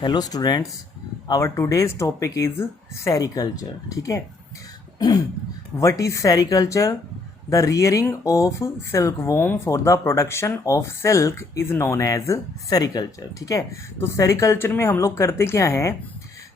Hello students, our today's topic is sericulture. ठीक है. What is sericulture? The rearing of silk worm for the production of silk is known as sericulture. ठीक है. तो sericulture में हम लोग करते क्या है,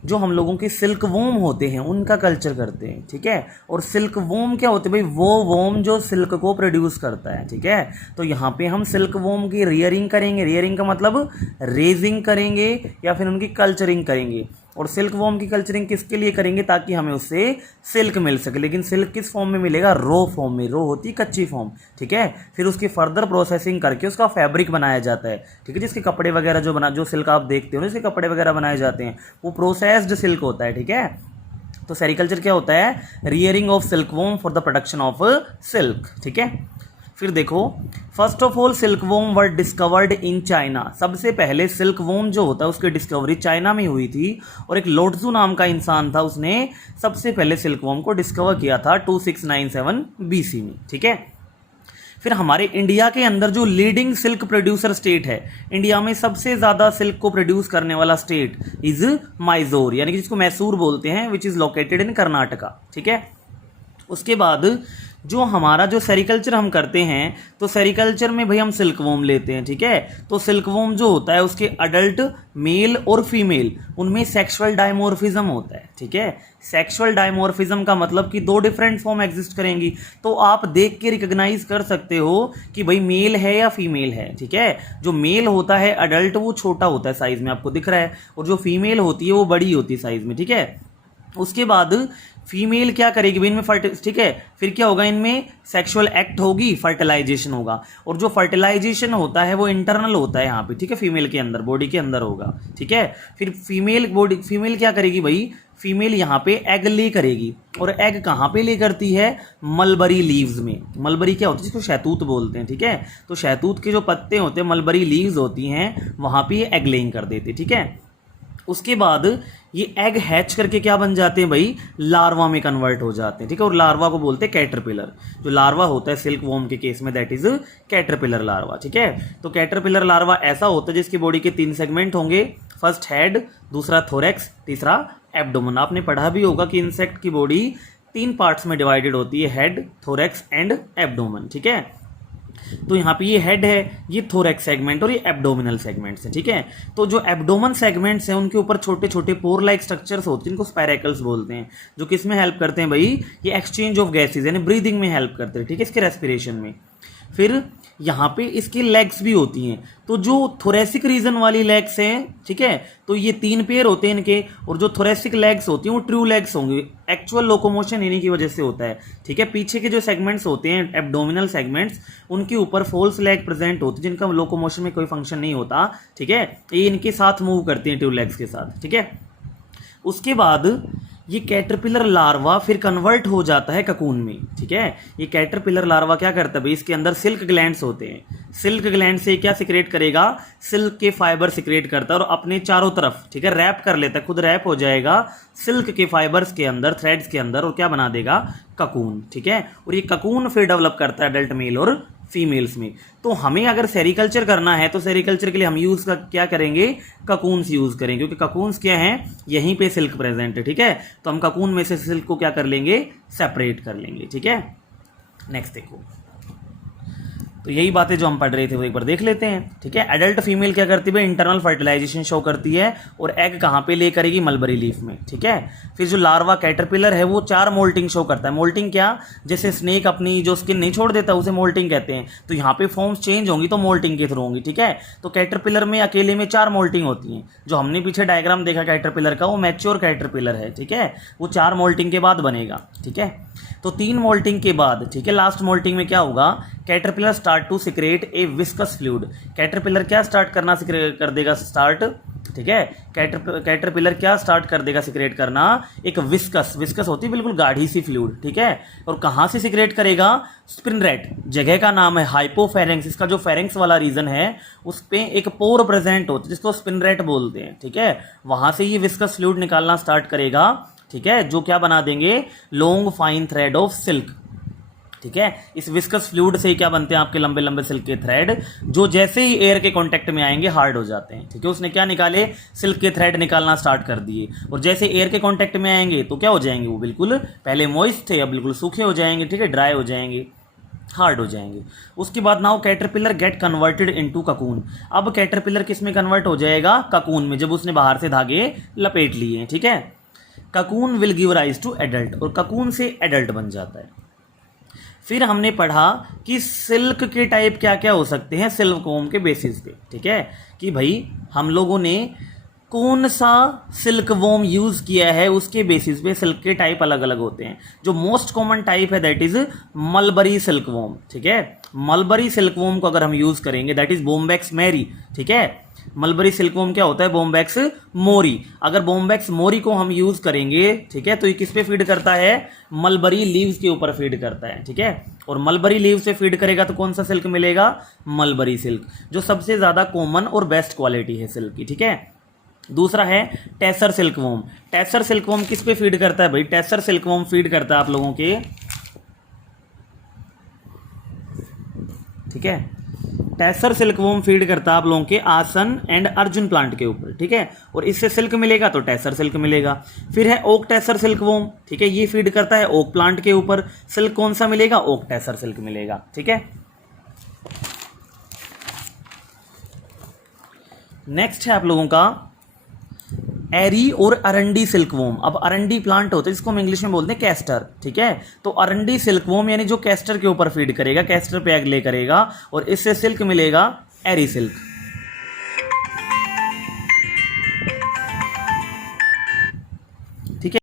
जो हम लोगों के सिल्क वोम होते हैं उनका कल्चर करते हैं. ठीक है. और सिल्क वोम क्या होते हैं भाई? वो वोम जो सिल्क को प्रोड्यूस करता है. ठीक है. तो यहाँ पे हम सिल्क वोम की रियरिंग करेंगे. रियरिंग का मतलब रेजिंग करेंगे या फिर उनकी कल्चरिंग करेंगे. और सिल्क वॉर्म की कल्चरिंग किसके लिए करेंगे? ताकि हमें उससे सिल्क मिल सके. लेकिन सिल्क किस फॉर्म में मिलेगा? रो फॉर्म में. रो होती कच्ची फॉर्म. ठीक है. फिर उसकी फर्दर प्रोसेसिंग करके उसका फैब्रिक बनाया जाता है. ठीक है. जिसके कपड़े वगैरह जो सिल्क आप देखते हो जिसके कपड़े वगैरह बनाए जाते हैं वो प्रोसेस्ड सिल्क होता है. ठीक है. तो सेरिकल्चर क्या होता है? Rearing of silk worm for the production of silk. ठीक है. फिर देखो, first of all silk worm were discovered in China. सबसे पहले सिल्क वोम जो होता है उसकी डिस्कवरी चाइना में हुई थी. और एक लोटजू नाम का इंसान था, उसने सबसे पहले सिल्क वोम को डिस्कवर किया था 2697 BC में. ठीक है. फिर हमारे इंडिया के अंदर जो लीडिंग सिल्क प्रोड्यूसर स्टेट है, इंडिया में सबसे ज्यादा सिल्क को प्रोड्यूस करने वाला स्टेट इज माइजोर, यानी कि जिसको मैसूर बोलते हैं, which is located in Karnataka. ठीक है. उसके बाद जो हमारा जो सेरिकल्चर हम करते हैं, तो सेरिकल्चर में भाई हम सिल्क वोम लेते हैं. ठीक है. तो सिल्क वोम जो होता है उसके अडल्ट मेल और फीमेल उनमें सेक्सुअल डायमोर्फिज्म होता है. ठीक है. सेक्सुअल डायमोर्फिज्म का मतलब कि दो डिफरेंट फॉर्म एग्जिस्ट करेंगी. तो आप देख के रिकॉग्नाइज कर सकते हो कि भाई मेल है या फीमेल है. ठीक है. जो मेल होता है अडल्ट वो छोटा होता है साइज में, आपको दिख रहा है, और जो फीमेल होती है वो बड़ी होती है साइज में. ठीक है. उसके बाद फीमेल क्या करेगी भाई इनमें ठीक है. फिर क्या होगा? इनमें सेक्सुअल एक्ट होगी, फर्टिलाइजेशन होगा. और जो फर्टिलाइजेशन होता है वो इंटरनल होता है यहाँ पे. ठीक है. फीमेल के अंदर, बॉडी के अंदर होगा. ठीक है. फिर फीमेल क्या करेगी भाई? फीमेल यहाँ पे एग ले करेगी. और एग कहाँ पे ले करती है? मलबरी लीव्स में. मलबरी क्या होती है? जिसको शहतूत बोलते हैं. ठीक है. तो शहतूत के जो पत्ते होते हैं, मलबरी लीव्स होती हैं, वहां पे ये एग लेइंग कर देते. ठीक है. उसके बाद ये एग हैच करके क्या बन जाते हैं भाई? लार्वा में कन्वर्ट हो जाते हैं. ठीक है. और लार्वा को बोलते हैं कैटरपिलर. जो लार्वा होता है सिल्क वॉर्म के केस में, दैट इज कैटरपिलर लार्वा. ठीक है. तो कैटरपिलर लार्वा ऐसा होता है जिसकी बॉडी के 3 सेगमेंट होंगे. फर्स्ट हेड, दूसरा थोरेक्स, तीसरा एब्डोमेन. आपने पढ़ा भी होगा कि इंसेक्ट की बॉडी 3 पार्ट्स में डिवाइडेड होती है, हेड, थोरेक्स एंड एब्डोमेन. ठीक है. तो यहाँ पे ये हेड है, ये थोरेक्स सेगमेंट और ये एब्डोमिनल सेगमेंट्स है. ठीक है. तो जो एब्डोमन सेगमेंट्स हैं उनके ऊपर छोटे छोटे पोर लाइक स्ट्रक्चर्स होते हैं, इनको स्पाइरेकल्स बोलते हैं, जो किस में हेल्प करते हैं भाई? ये एक्सचेंज ऑफ गैसेज यानी ब्रीदिंग में हेल्प करते हैं. ठीक है. इसके रेस्पिरेशन में. फिर यहाँ पे इसकी लेग्स भी होती हैं. तो जो थोरेसिक रीजन वाली लेग्स हैं, ठीक है, तो ये 3 पेयर होते हैं इनके. और जो थोरेसिक लेग्स होती हैं वो ट्रू लेग्स होंगे. एक्चुअल लोकोमोशन इन्हीं की वजह से होता है. ठीक है. पीछे के जो सेगमेंट्स होते हैं एब्डोमिनल सेगमेंट्स, उनके ऊपर फोल्स लेग प्रेजेंट होती है जिनका लोकोमोशन में कोई फंक्शन नहीं होता. ठीक है. ये इनके साथ मूव करती हैं ट्रू लेग्स के साथ. ठीक है. उसके बाद ये कैटरपिलर लार्वा फिर कन्वर्ट हो जाता है ककून में. ठीक है. ये कैटरपिलर लार्वा क्या करता है भाई? इसके अंदर सिल्क ग्लैंड्स होते हैं. सिल्क ग्लैंड से क्या सिक्रेट करेगा? सिल्क के फाइबर सिक्रेट करता है और अपने चारों तरफ, ठीक है, रैप कर लेता है. खुद रैप हो जाएगा सिल्क के फाइबर्स के अंदर, थ्रेड्स के अंदर, और क्या बना देगा? ककून. ठीक है. और ये ककून फिर डेवलप करता है अडल्ट मेल और फीमेल्स में. तो हमें अगर सेरिकल्चर करना है तो सेरिकल्चर के लिए हम यूज का क्या करेंगे? ककून्स यूज करेंगे, क्योंकि ककून्स क्या हैं? यहीं पे सिल्क प्रेजेंट है. ठीक है. तो हम ककून में से सिल्क को क्या कर लेंगे? सेपरेट कर लेंगे. ठीक है. नेक्स्ट देखो, तो यही बातें जो हम पढ़ रहे थे वो एक बार देख लेते हैं. ठीक है. एडल्ट फीमेल क्या करती है? इंटरनल फर्टिलाइजेशन शो करती है. और एग कहाँ पे ले करेगी? मलबरी लीफ में. ठीक है. फिर जो लार्वा कैटरपिलर है वो 4 मोल्टिंग शो करता है. मोल्टिंग क्या? जैसे स्नेक अपनी जो स्किन नहीं छोड़ देता उसे मोल्टिंग कहते हैं. तो यहाँ पे फॉर्म्स चेंज होंगी तो मोल्टिंग के थ्रू होंगी. ठीक है. तो कैटरपिलर में अकेले में 4 मोल्टिंग होती हैं. जो हमने पीछे डायग्राम देखा कैटरपिलर का, वो मैच्योर कैटरपिलर है. ठीक है. वो 4 मोल्टिंग के बाद बनेगा. ठीक है. तो 3 मोल्टिंग के बाद, ठीक है, लास्ट मोल्टिंग में क्या होगा? Caterpillar start to secrete a viscous fluid. Caterpillar क्या स्टार्ट करना कर देगा? स्टार्ट, ठीक है, कैटरपिलर क्या स्टार्ट कर देगा सिक्रेट करना? एक विस्कस. विस्कस होती है बिल्कुल गाढ़ी सी फ्लूइड. ठीक है. और कहाँ से सिक्रेट करेगा? स्पिनरेट जगह का नाम है, हाइपोफेरेंक्स. इसका जो फेरेंक्स वाला रीजन है उस पे एक पोर प्रेजेंट होता है जिसको स्पिनरेट बोलते हैं. ठीक है. वहां से ये विस्कस फ्लूइड निकालना स्टार्ट करेगा. ठीक है. जो क्या बना देंगे? Long fine thread of silk. ठीक है। इस विस्कस फ्लूइड से ही क्या बनते हैं आपके लंबे लंबे सिल्क के थ्रेड, जो जैसे ही एयर के कांटेक्ट में आएंगे हार्ड हो जाते हैं। ठीक है, उसने क्या निकाले, सिल्क के थ्रेड निकालना स्टार्ट कर दिए, और जैसे एयर के कांटेक्ट में आएंगे तो क्या हो जाएंगे, वो बिल्कुल पहले मॉइस्ट थे अब बिल्कुल सूखे हो जाएंगे। ठीक है, ड्राई हो जाएंगे, हार्ड हो जाएंगे। उसके बाद now caterpillar get converted into cocoon. अब कैटरपिलर किस में कन्वर्ट हो जाएगा, ककून में, जब उसने बाहर से धागे लपेट लिए। ठीक है, cocoon will give rise to adult, और ककून से एडल्ट बन जाता है। फिर हमने पढ़ा कि सिल्क के टाइप क्या क्या हो सकते हैं सिल्क वॉर्म के बेसिस पे। ठीक है, कि भाई हम लोगों ने कौन सा सिल्क वॉर्म यूज किया है उसके बेसिस पे सिल्क के टाइप अलग अलग होते हैं। जो मोस्ट कॉमन टाइप है that is mulberry silk worm. ठीक है, मलबरी सिल्क वॉर्म को अगर हम यूज करेंगे दैट इज बोम्बैक्स मैरी। ठीक है, मलबरी सिल्क वॉर्म क्या होता है, बोम्बैक्स मोरी। अगर बोम्बैक्स मोरी को हम यूज करेंगे, ठीक है, तो ये किस पे फीड करता है, मलबरी लीव्स के ऊपर फीड करता है। ठीक है, और मलबरी लीव्स से फीड करेगा तो कौन सा सिल्क मिलेगा, मलबरी सिल्क, जो सबसे ज्यादा कॉमन और बेस्ट क्वालिटी है सिल्क की। ठीक है, दूसरा है tasar silk worm. Tasar silk worm किस पे फीड करता है भाई, टेसर सिल्क वॉर्म फीड करता है आप लोगों के, ठीक है, टेसर सिल्क वॉर्म फीड करता है आप लोगों के आसन एंड अर्जुन प्लांट के ऊपर। ठीक है, और इससे सिल्क मिलेगा तो टेसर सिल्क मिलेगा। फिर है ओक टेसर सिल्क वॉर्म। ठीक है, ये फीड करता है ओक प्लांट के ऊपर, सिल्क कौन सा मिलेगा, ओक टेसर सिल्क मिलेगा। ठीक है, नेक्स्ट है आप लोगों का एरी और अरंडी सिल्क वॉर्म। अब अरंडी प्लांट होता है जिसको हम इंग्लिश में बोलते हैं कैस्टर। ठीक है, तो अरंडी सिल्क वॉर्म यानी जो कैस्टर के ऊपर फीड करेगा, कैस्टर पे एग ले करेगा, और इससे सिल्क मिलेगा एरी सिल्क।